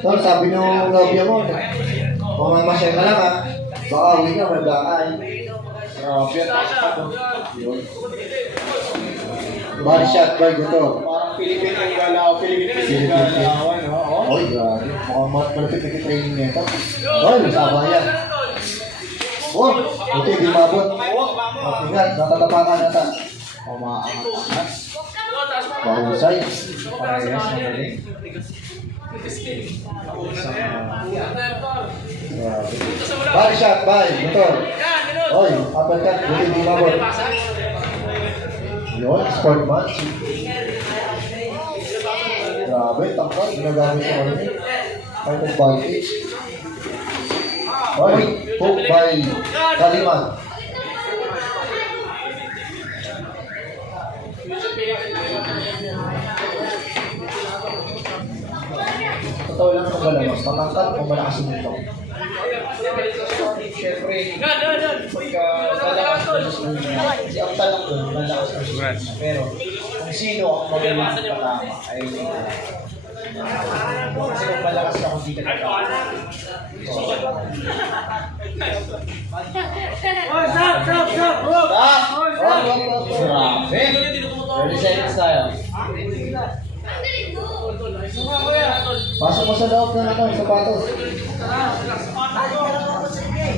Tol, sabi nung nobya mo, kung mamasyal ka lang ha, baka uwi ka, magdaan. Body shot by Gutor. Parang Pilipino yung galaw, Pilipino yung galawan, no? Oy, grabe. Mukhang malapit na training nito. Oy, masama yan. Oh, ito hindi mabot. Ingat, natatapakan na ta. Umaangat. Mahusay. Parehas na galing. Body shot by Gutor. Oy, uppercut, hindi mabot. Yun, sportman. Grabe, tangkad. Ginagamit ko kami. Fight advantage. Oy, hook by Kaliman. Totoo lang ang galawas. Matangkad o malakas yung ito. Siyempre, pagka malakas na susunod, si ang tanong doon, malakas na susunod. Pero kung sino ang magaling patama ay kasi kung malakas na kung di ka natama. Grabe! 30 seconds tayo. Pasok mo sa loob na naman, sapatos.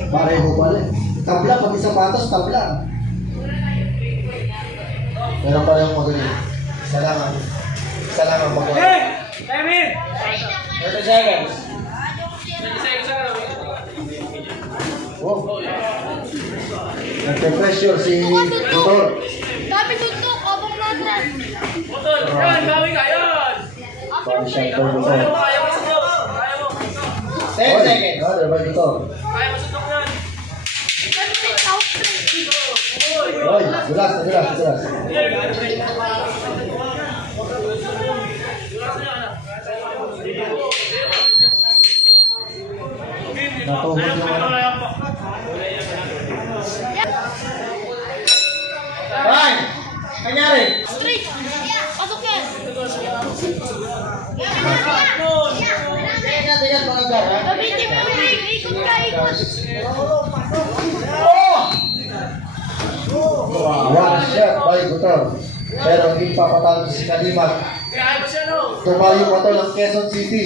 Pareho pa rin. Tabla, pag sapatos, tabla. Meron pa yung magaling. Isa lang ang magaling. Hey! Time in! 30 seconds. Oh. Nagpe-pressure si Gutor. Dami tutok, abang natin. Motor, yan! Bawi ka, yan! Body shot by Gutor. 10 seconds. Ano ba Gutor? Kaya masutok yan! Oy, gulas. Natuhod yung ano. Fine! Kanyari! Straight. Pasok yan. Tingnan mga gara. Gamitin mo yung ikot ka, ikot. One shot by Gutor. Pero hindi papatalo si Kaliman. Kaya ba siya, no? Tumayo pa to ng Quezon City.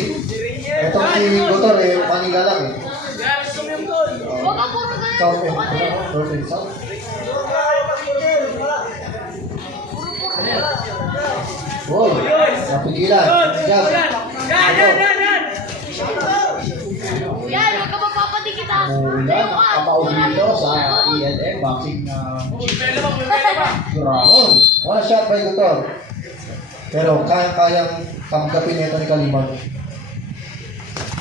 Itong si Gutor Manila lang eh. Kaya ba siya yung goal? Huwag ka puro ganyan. South Suko ka din. North and South. Uy, napigilan. Jab. Yan! Yan, huwag ka magpapadikit ha. Ulan, kapauwi dito sa ELM, boxing na Grabe. One shot by Gutor. Pero kayang-kayang tanggapin ito ni Kaliman.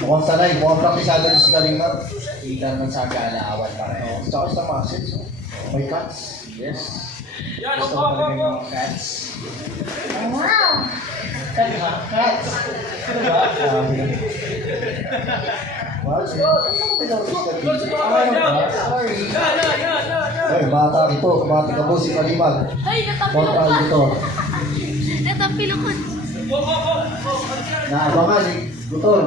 Mukhang sanay, mukhang praktisado ni si Kaliman. Hindi naman sa galawan pareho. Tsaka sa muscles. May cuts. Yes. Gusto ko talaga yung mga cats. Wow. Cats! Ano ba? Sorry. Ay, bata ito. Kumati ka po si Kaliman. Ay, natapil Kontra ako. Gutor. Natapil ako. Naabangan ni Gutor.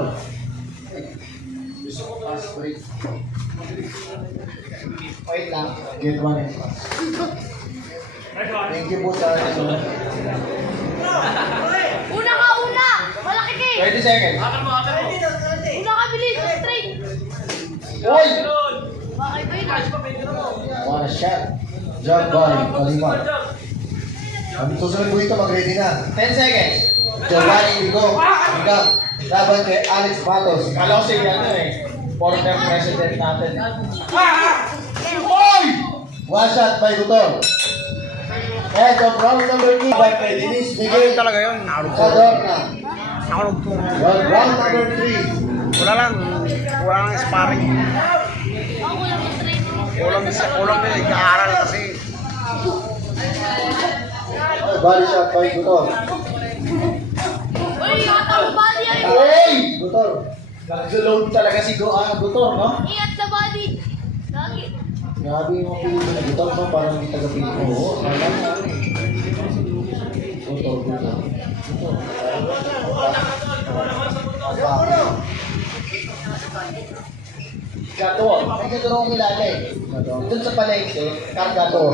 Wait lang. Get one. Thank you po sa Una ka, una. Malaki ka eh. 30 seconds. Una ka, bilis. Straight. Uy! Bakit ba yun? one shot. Jump by Kaliman. Ang susunod po ito, mag-ready na. 10 seconds. Giovanni Ligo. Hanggang laban kay Alex Matos. Kala ko si ano eh. Former president natin. One shot by Gutor. And of round number 2 by Denise Miguel Talaga yun. Cadorna. Nakulog to. Round number 3. Wala lang sparring. Ako lang yung straight. Kulang na ika-aral kasi. Body shot by Gutor. Uy, atang body ay. Hey! Gutor. Nag-load talaga si Gutor, no? Ingat sa body. Lagi. Grabe yung mga Pilipino. Ito ba parang hindi taga-Pilipino? Oo, kala mo. Ito, ito. Gator. May gator akong kilala eh. Doon sa palengke, Cargador.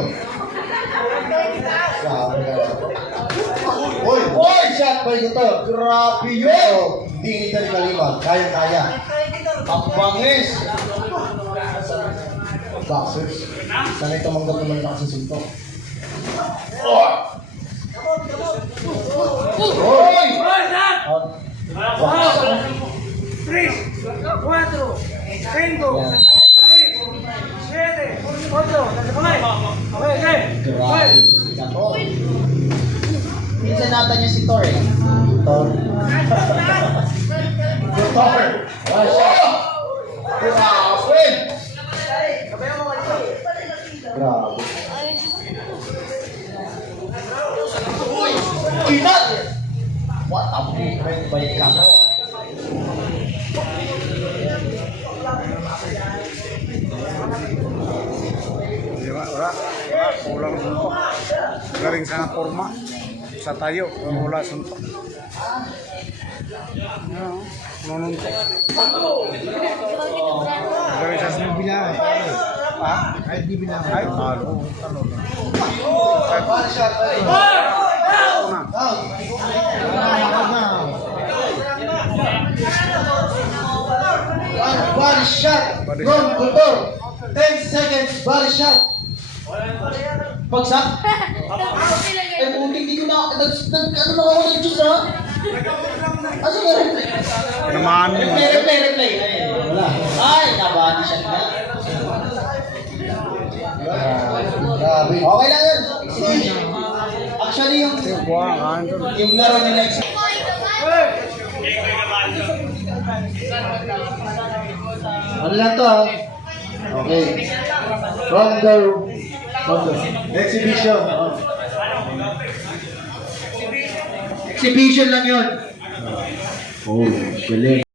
Uy! Uy! Shot pa ito! Grabe yun! Hindi nito ni Kalimag. Kaya-kaya. Ang bangis. Boxers. Sana'y tumanggap naman na kasi sinto. Hoy! Tres, cuatro, cinco, seis, siete, ocho. Okay, okay. Grabe si Gator. Minsan nata niya si Tor eh. Tor. Tor. Grabe! Grabe. Kinat! What a movement by Gator. Wala. Kulang suntok. Galing sa forma. Sa tayo. Wala suntok. Nununtok. Galing sa binahe. Ha? Kahit di binahe. Ay, talo. Body shot. Una. Body shot. Body From Gator. 10 seconds. Body shot. Bagsak? Nilagay. Eh, buti hindi ko na... Ano na ako nag-juice ha? Asa ka replay? Tinamaan mo. Replay. Wala. Ay, nabati siya na. Grabe. Okay lang yun. Actually, yung Buwan, kain doon. laro nila yung Ano lang to ah? Okay. From the exhibition. Exhibition lang yun. Oh, galing.